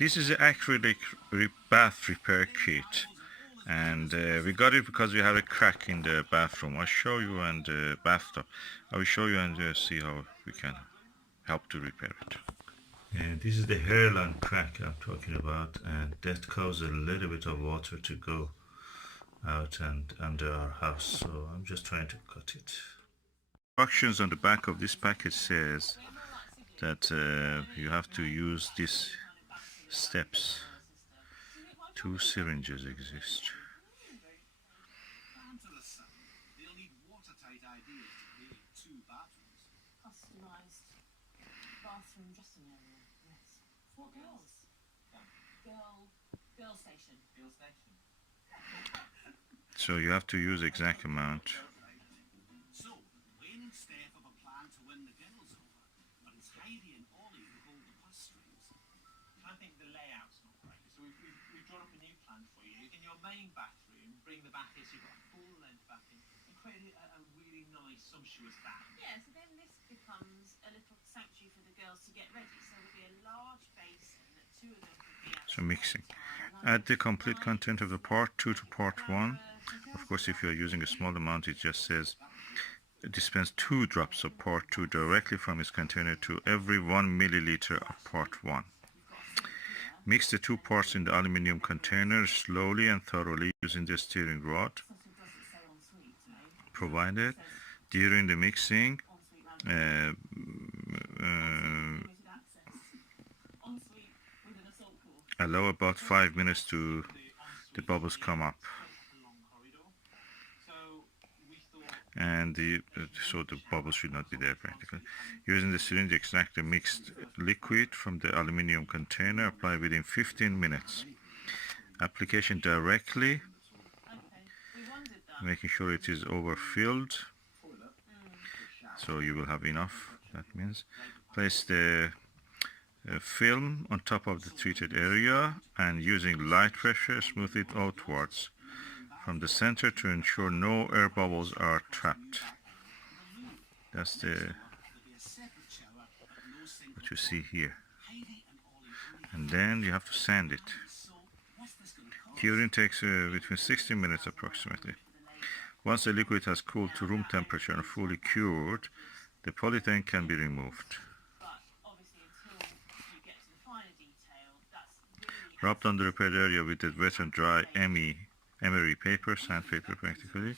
This is an acrylic bath repair kit, and we got it because we have a crack in the bathroom. I'll show you, and bathtub. I will show you and see how we can help to repair it. And this is the hairline crack I'm talking about, and that causes a little bit of water to go out and under our house, so I'm just trying to cut it. Instructions on the back of this package says that you have to use these steps. 2 syringes exist. Bathroom dressing area, yes. For girls. Girl station. So you have to use exact amount. So, winning step up a plan to win the girls over, but it's Heidi and Ollie who hold the purse strings. I think the layout's not great, so we've drawn up a new plan for you. In your main bathroom, bring the bath in, so you've got a full-length bath in, and create a really nice, sumptuous bath. Yeah, so then this becomes a little sanctuary for the girls to get ready. So there'll be a large basin that 2 of them could be at. So mixing. Add the complete content of the part 2 to part 1. Of course, if you're using a small amount, it just says dispense 2 drops of part 2 directly from its container to every 1 milliliter of part 1. Mix the 2 parts in the aluminum container slowly and thoroughly using the stirring rod provided. During the mixing, allow about 5 minutes to the bubbles come up, and so the bubbles should not be there practically. Using the syringe, extract the mixed liquid from the aluminum container. Apply within 15 minutes. Application directly, making sure it is overfilled, so you will have enough. That means place the film on top of the treated area and using light pressure smooth it outwards from the center to ensure no air bubbles are trapped. That's what you see here. And then you have to sand it. Curing takes between 60 minutes approximately. Once the liquid has cooled to room temperature and fully cured, the polythene can be removed. Rub down the repaired area with the wet and dry emery paper, sandpaper practically.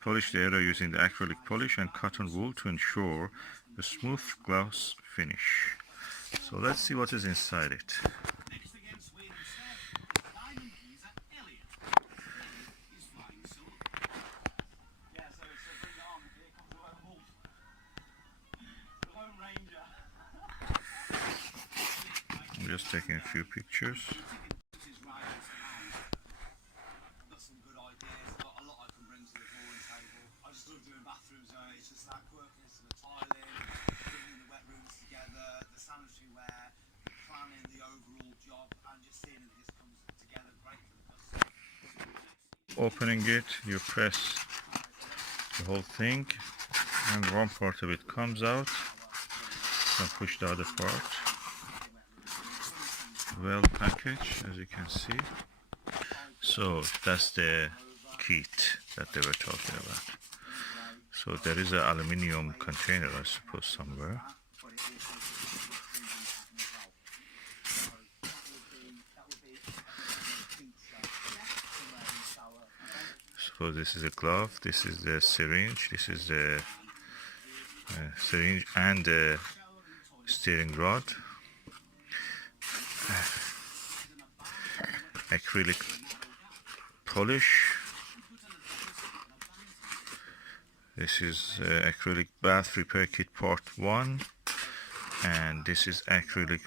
Polish the area using the acrylic polish and cotton wool to ensure a smooth gloss finish. So let's see what is inside it. I'm just taking a few pictures. Opening it, you press the whole thing, and one part of it comes out. Then push the other part. Well packaged, as you can see. So that's the kit that they were talking about. So there is an aluminium container, I suppose, somewhere. So this is a glove, this is the syringe, this is the syringe and the steering rod. Acrylic polish. This is acrylic bath repair kit part 1, and this is acrylic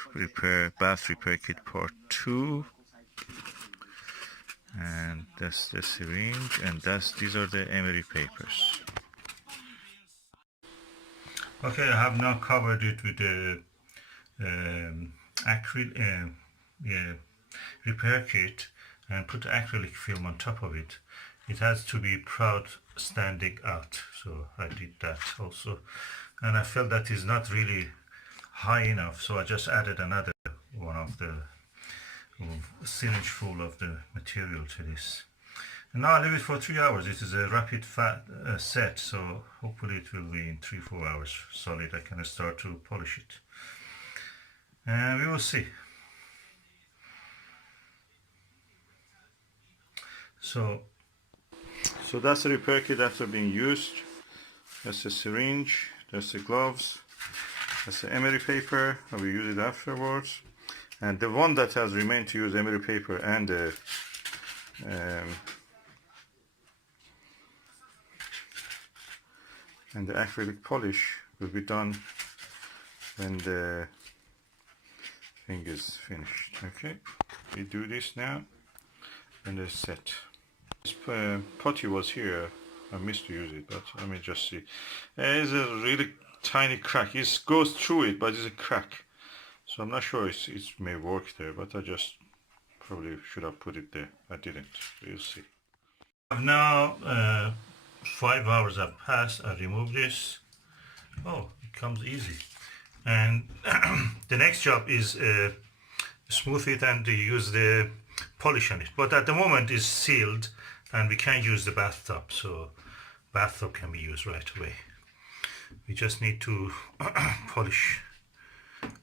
bath repair kit part 2, and that's the syringe, and these are the emery papers. Okay, I have now covered it with the acrylic repair kit and put acrylic film on top of it. It has to be proud standing out, so I did that also, and I felt that is not really high enough, so I just added another one of the a syringe full of the material to this. And now I leave it for 3 hours. It is a rapid set, so hopefully it will be in 3-4 hours solid. I can start to polish it, and we will see. So that's the repair kit after being used. That's the syringe, that's the gloves, that's the emery paper. I will use it afterwards. And the one that has remained to use emery paper and the acrylic polish will be done when the thing is finished. Okay, we do this now and it's set. This putty was here. I missed to use it, but let me just see. There's a really tiny crack. It goes through it, but it's a crack. So I'm not sure it may work there, but I just probably should have put it there. I didn't. We'll see. Now 5 hours have passed. I removed this. Oh, it comes easy. And the next job is smooth it and use the polish on it. But at the moment it's sealed and we can't use the bathtub, so bathtub can be used right away. We just need to polish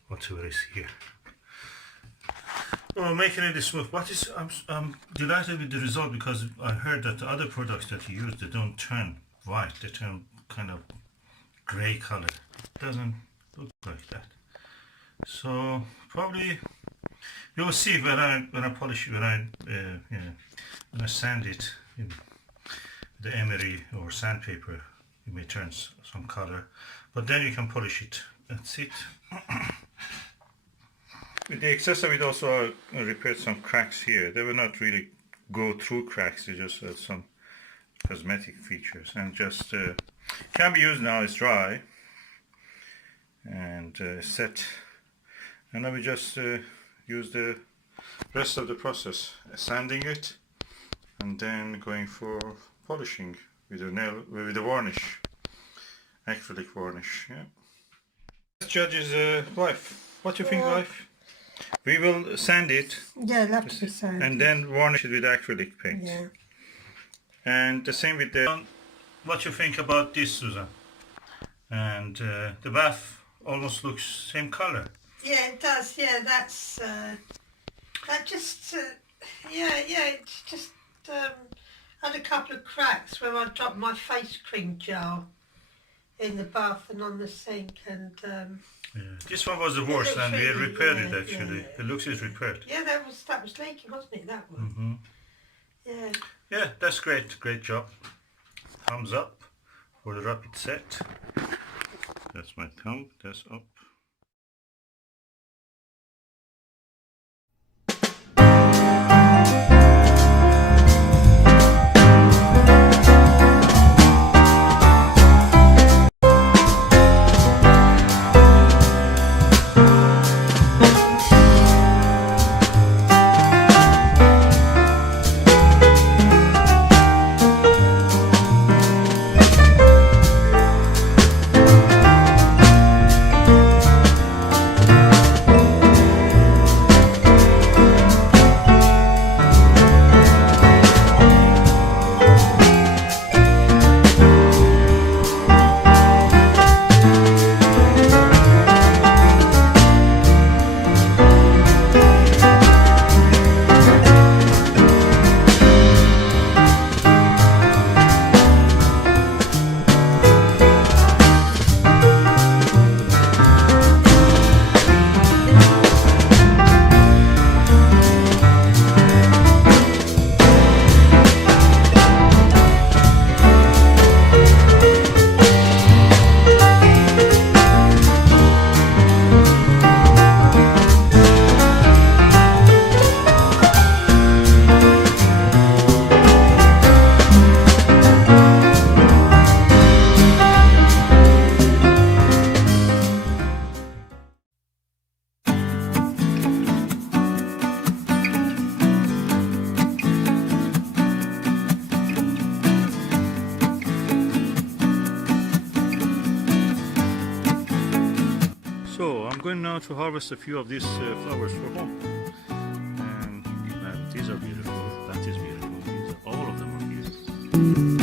whatever is here. Well, making it smooth. I'm delighted with the result, because I heard that the other products that you use, they don't turn white, they turn kind of gray color. It doesn't look like that. So probably you'll see when I polish it, when I sand it in the emery or sandpaper, it may turn some color, but then you can polish it. That's it. With the accessory, it also repaired some cracks here. They will not really go through cracks, they just have some cosmetic features, and just can be used now. It's dry and set, and now we just use the rest of the process, sanding it and then going for polishing with the varnish, acrylic varnish. Yeah. Let's judge his wife. What do you think, wife? We will sand it. Yeah, it'll have to be sanded. And then varnish it with acrylic paint. Yeah. And the same with the... What you think about this, Susan? And the bath almost looks same color. Yeah, it does. Yeah, that's that just it's just had a couple of cracks where I dropped my face cream jar in the bath and on the sink, and yeah. This one was the worst, and we repaired it actually. Yeah. The looks is repaired. Yeah, that was leaking, wasn't it? That one. Yeah. Yeah, that's great. Great job. Thumbs up for the rapid set. That's my thumb. That's up. So I'm going now to harvest a few of these flowers for home, and Bye.